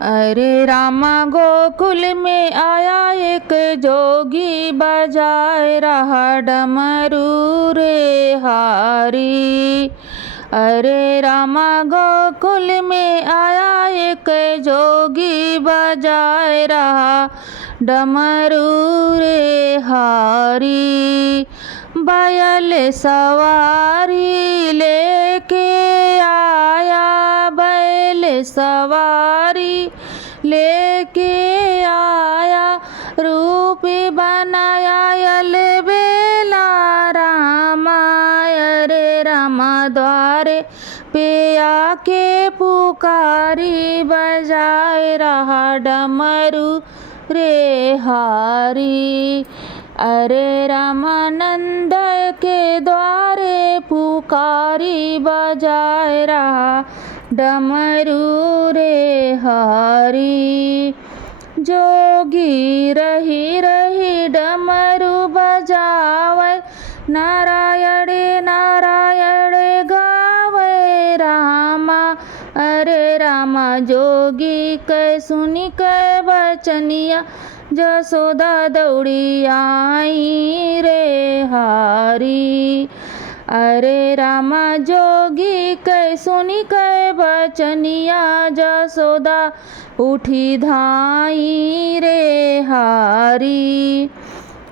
अरे रामा गोकुल में आया एक जोगी बजाए रहा डमरू रे हारी। अरे रामा गोकुल में आया एक जोगी बजाए रहा डमरू रे हारी। बैल सवारी लेके आया, बैल सवारी लेके आया, रूप बनाया यल बेला रामा। अरे रामा द्वारे पे आके पुकारी बजाए रहा डमरू रे हारी। अरे रामानंद के द्वारे पुकारी बजाए रहा डमरू रे हारी। जोगी रही रही डमरू बजावे, नारायण नारायण गावे रामा। अरे रामा जोगी कै सुनी कै बचनिया, जसोदा दौड़ी आई रे हारी। अरे रामा जोगी कै सुनी कै बचनिया, जसोदा उठी धाई रे हारी।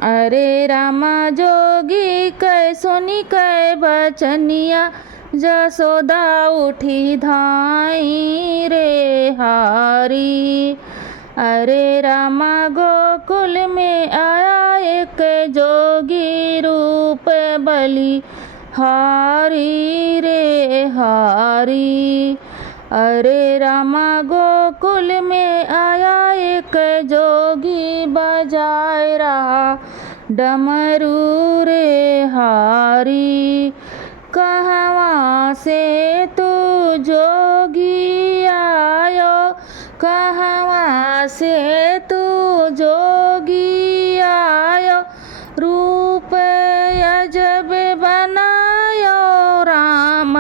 अरे रामा जोगी कै सुनी कै बचनिया, जसोदा उठी धाई रे हारी। अरे रामा गोकुल में आया एक जोगी रूप बलि हारी रे हारी। अरे रामा गोकुल में आया एक जोगी बजाए रहा डमरू रे हारी। कहवा से तू जोगी आयो, कहवा से तू जोगी आयो, रूप अजब बनायो राम।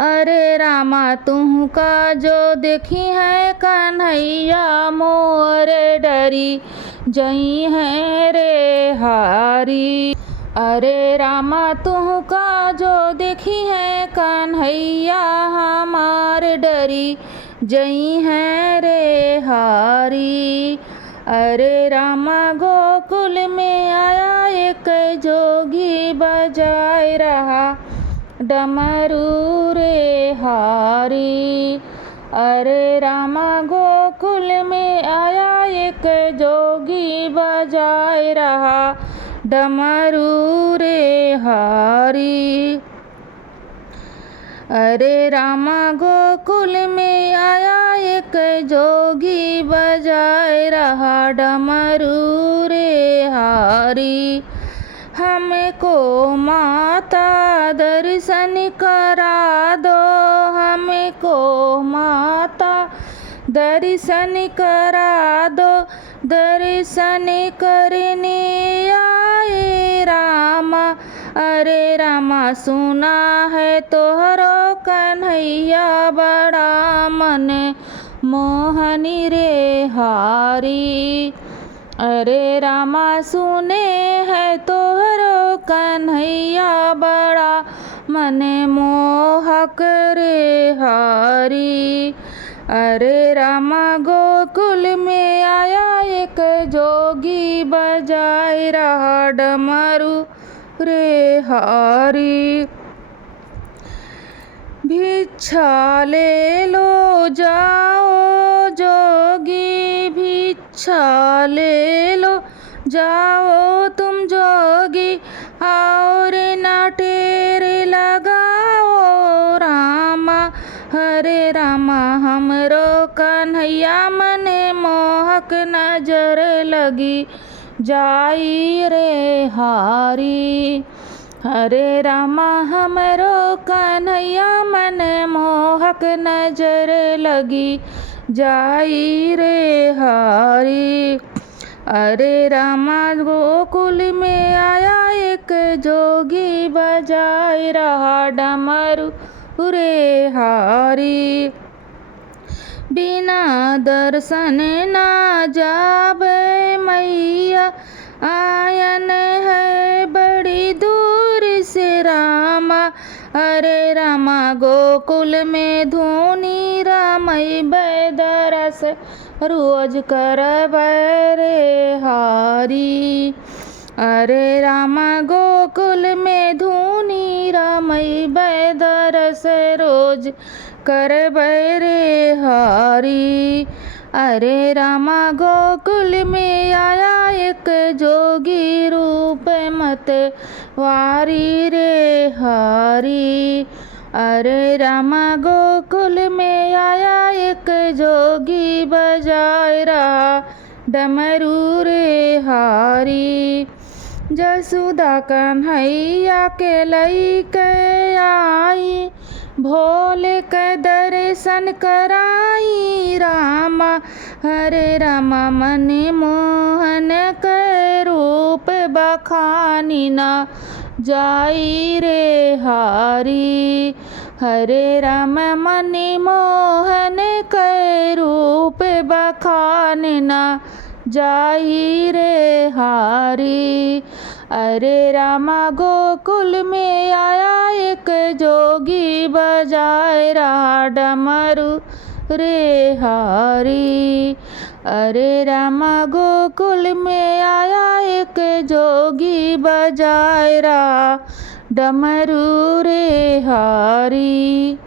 अरे रामा तुमका जो देखी है कन्हैया, मोर डरी जई है रे हारी। अरे रामा तुमका जो देखी है कन्हैया, हमार डरी जई है रे हारी। अरे रामा गोकुल में आया एक जोगी बजाए रहा डमरू रे हारी। अरे रामा गोकुल में आया एक जोगी बजाए रहा डमरू रे हारी। अरे रामा गोकुल में आया एक जोगी बजाए रहा डमरू रे हारी। हमको माता दर्शन करा दो, हमको माता दर्शन करा दो, दर्शन करने आए रामा। अरे रामा सुना है तोहरो कन्हैया, बड़ा मन मोहनी रे हारी। अरे रामा सुने है तोहरो कन्हैया, बड़ा मन मोहक रे हारी। अरे रामा गोकुल में आया एक जोगी बजाए रहा डमरू रे हारी। भिक्षा ले लो जाओ जोगी, भिक्षा ले लो जाओ तुम जोगी, और ना टेरे लगाओ रामा। हरे रामा हमरो कन्हैया मने मोहक नजर लगी जाई रे हारी। हरे रामा हमरो कन्हैया मन मोहक नजर लगी जाई रे हारी। अरे रामा गोकुल में आया एक जोगी बजाए रहा डमरू रे हारी। बिना दर्शन ना जावे मैया, आयन है बड़ी दूर से रामा। अरे रामा गोकुल में धूनी रामई बेदरस, रोज करब रे हारी। अरे रामा गोकुल में धूनी रामई बेदरस, रोज करब रे हारी। अरे रामा गोकुल में आया एक जोगी, रूप मत वारी रे हारी। अरे रामा गोकुल में आया एक जोगी, बजाए रहा डमरू रे हारी। जसुदा कन्हैया के लइके आई, भोले के दर्शन कराई रामा। हरे रामा मन मोहन के रूप बखानी ना जाई रे हारी। हरे राम मन मोहन के रूप बखानी ना जाई रे हारी। अरे रामा गोकुल में आया एक जोगी, बजाए रहा डमरू रे हारी। अरे रामा गोकुल में आया एक जोगी, बजाए रहा डमरू रे हारी।